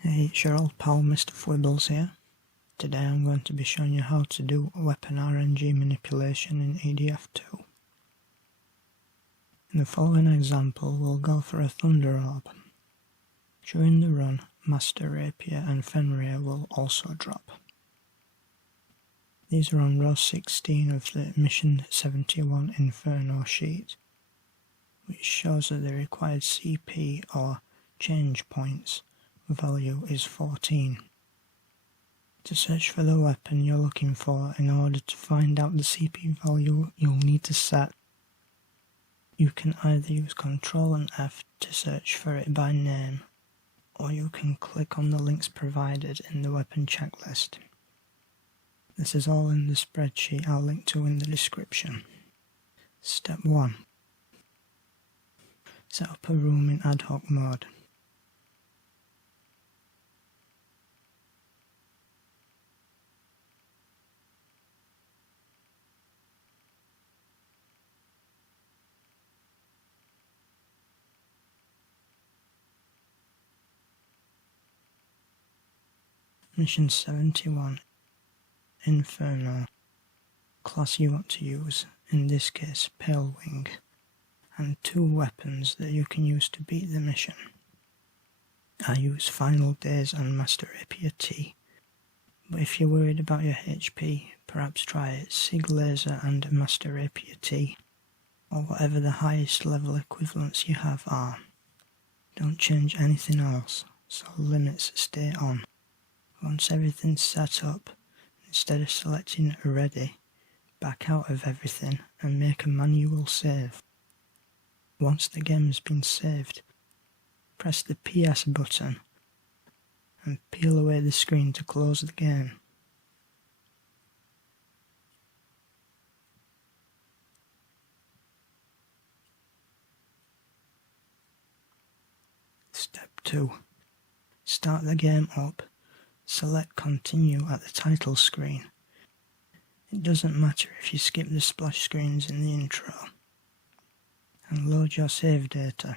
Hey, it's your old pal Mr. Fwibbles here. Today I'm going to be showing you how to do weapon RNG manipulation in EDF2. In the following example, we'll go for a Thunder Orb. During the run, Master Rapier and Fenrir will also drop. These are on row 16 of the Mission 71 Inferno sheet, which shows that the required CP or change points value is 14. To search for the weapon you're looking for in order to find out the CP value you'll need to set, you can either use Ctrl and F to search for it by name, or you can click on the links provided in the weapon checklist. This is all in the spreadsheet I'll link to in the description. Step 1. Set up a room in Ad-hoc mode. Mission 71 Inferno. Class you want to use, in this case Pale Wing, and 2 weapons that you can use to beat the mission. I use Final Days and Master Rapier T, but if you're worried about your HP, perhaps try Sig Laser and Master Rapier T, or whatever the highest level equivalents you have are. Don't change anything else, so limits stay on. Once everything's set up, instead of selecting Ready, back out of everything and make a manual save. Once the game has been saved, press the PS button and peel away the screen to close the game. Step 2. Start the game up. Select Continue at the title screen. It doesn't matter if you skip the splash screens in the intro. And load your save data.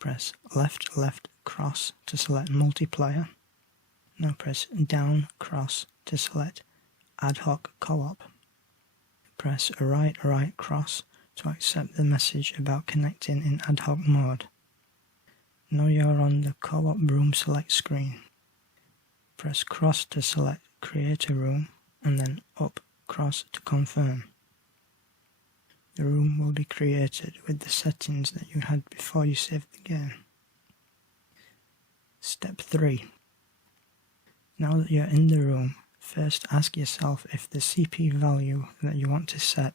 Press left cross to select multiplayer. Now press down cross to select Ad-hoc co-op. Press right cross to accept the message about connecting in Ad-hoc mode. Now you're on the co-op room select screen. Press cross to select create a room and then up cross to confirm. The room will be created with the settings that you had before you saved the game. Step 3. Now that you're in the room, first ask yourself if the CP value that you want to set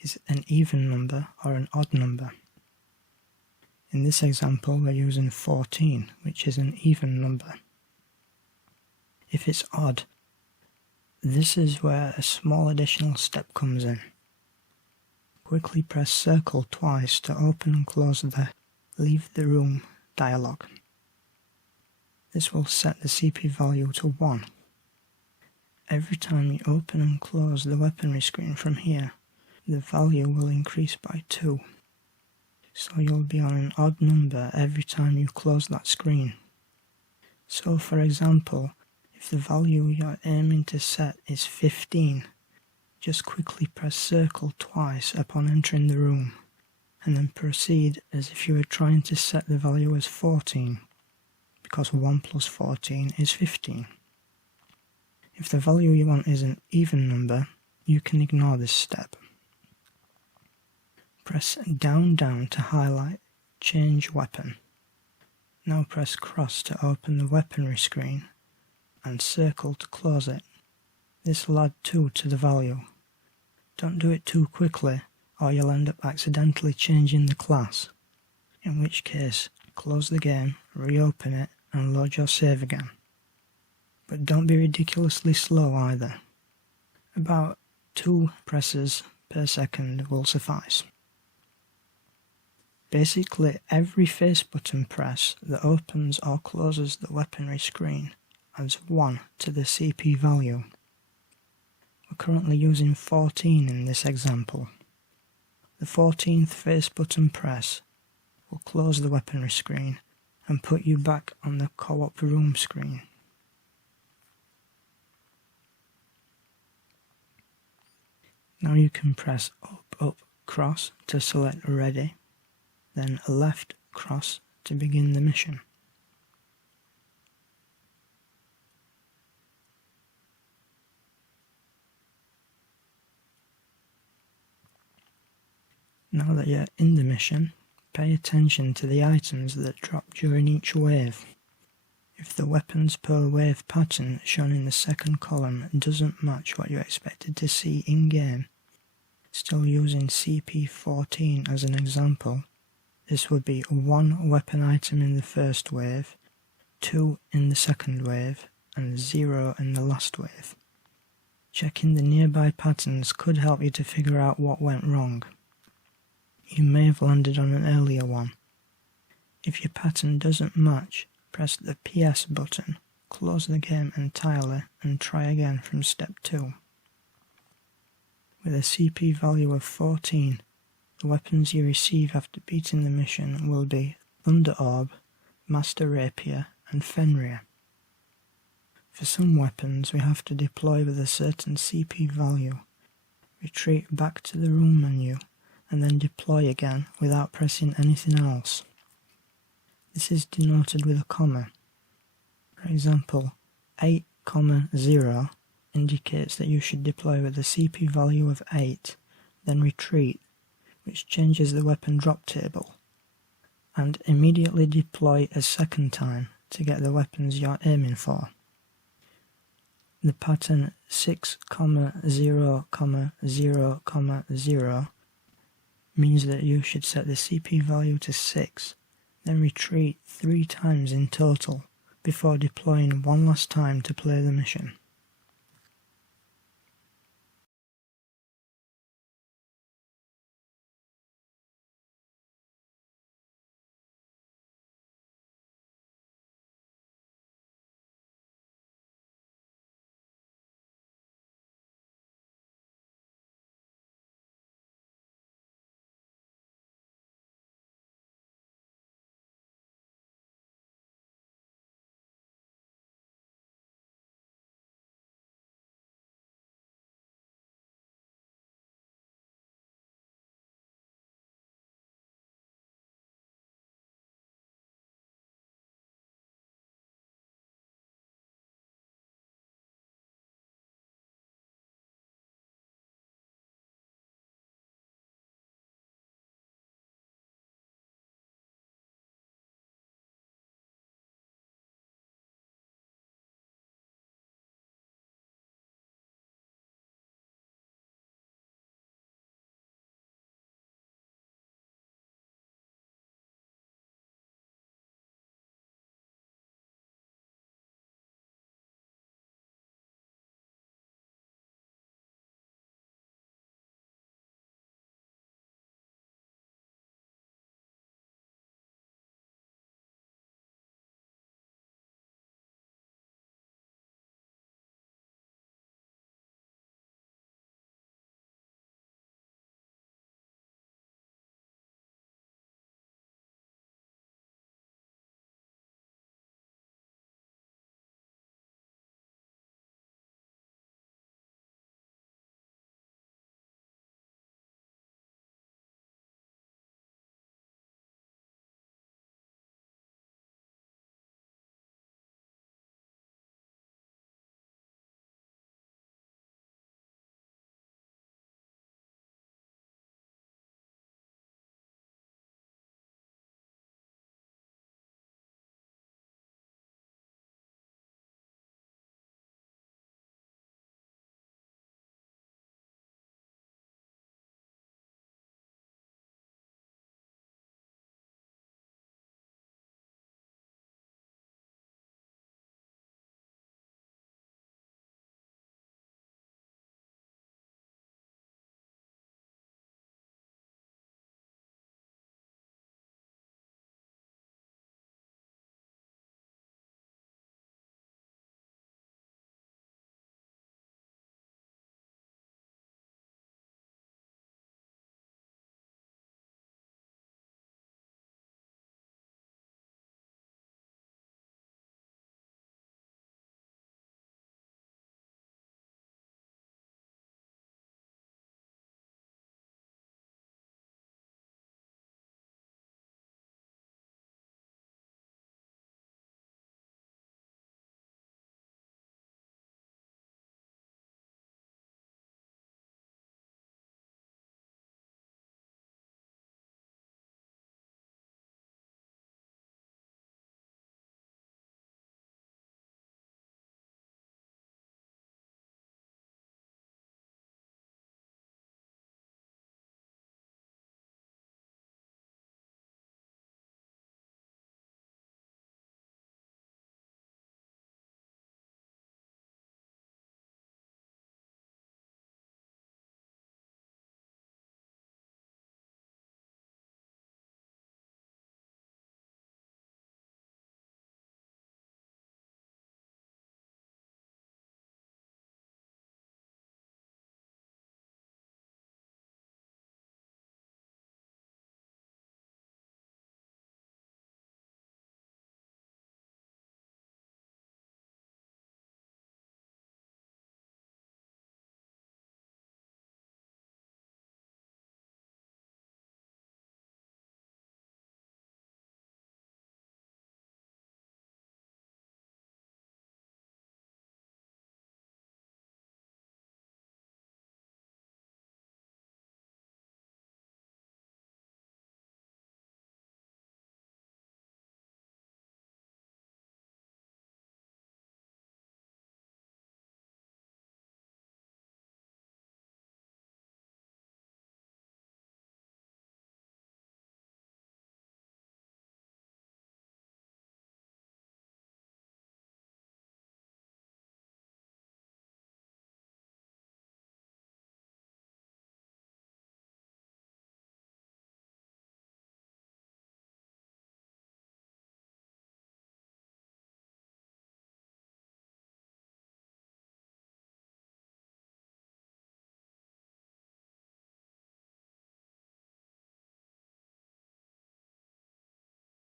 is an even number or an odd number. In this example we're using 14, which is an even number. If it's odd, this is where a small additional step comes in. Quickly press circle twice to open and close the Leave the Room dialog. This will set the CP value to 1. Every time you open and close the weaponry screen from here, the value will increase by 2. So you'll be on an odd number every time you close that screen. So for example, if the value you're aiming to set is 15, just quickly press circle twice upon entering the room, and then proceed as if you were trying to set the value as 14, because 1 plus 14 is 15. If the value you want is an even number, you can ignore this step. Press down to highlight Change Weapon. Now press cross to open the weaponry screen, and circle to close it. This will add 2 to the value. Don't do it too quickly, or you'll end up accidentally changing the class, in which case close the game, reopen it and load your save again. But don't be ridiculously slow either. About 2 presses per second will suffice. Basically, every face button press that opens or closes the weaponry screen adds 1 to the CP value. We're currently using 14 in this example. The 14th face button press will close the weaponry screen and put you back on the co-op room screen. Now you can press up, cross to select ready, then left cross to begin the mission. Now that you're in the mission, pay attention to the items that drop during each wave. If the weapons per wave pattern shown in the second column doesn't match what you expected to see in-game, still using CP14 as an example, this would be 1 weapon item in the first wave, 2 in the second wave, and 0 in the last wave. Checking the nearby patterns could help you to figure out what went wrong. You may have landed on an earlier one. If your pattern doesn't match, press the PS button, close the game entirely, and try again from step 2. With a CP value of 14, the weapons you receive after beating the mission will be Thunder Orb, Master Rapier, and Fenrir. For some weapons we have to deploy with a certain CP value, retreat back to the room menu, and then deploy again without pressing anything else. This is denoted with a comma. For example, 8,0 indicates that you should deploy with a CP value of 8, then retreat, which changes the weapon drop table, and immediately deploy a second time to get the weapons you're aiming for. The pattern 6,0,0,0 means that you should set the CP value to 6, then retreat 3 times in total before deploying one last time to play the mission.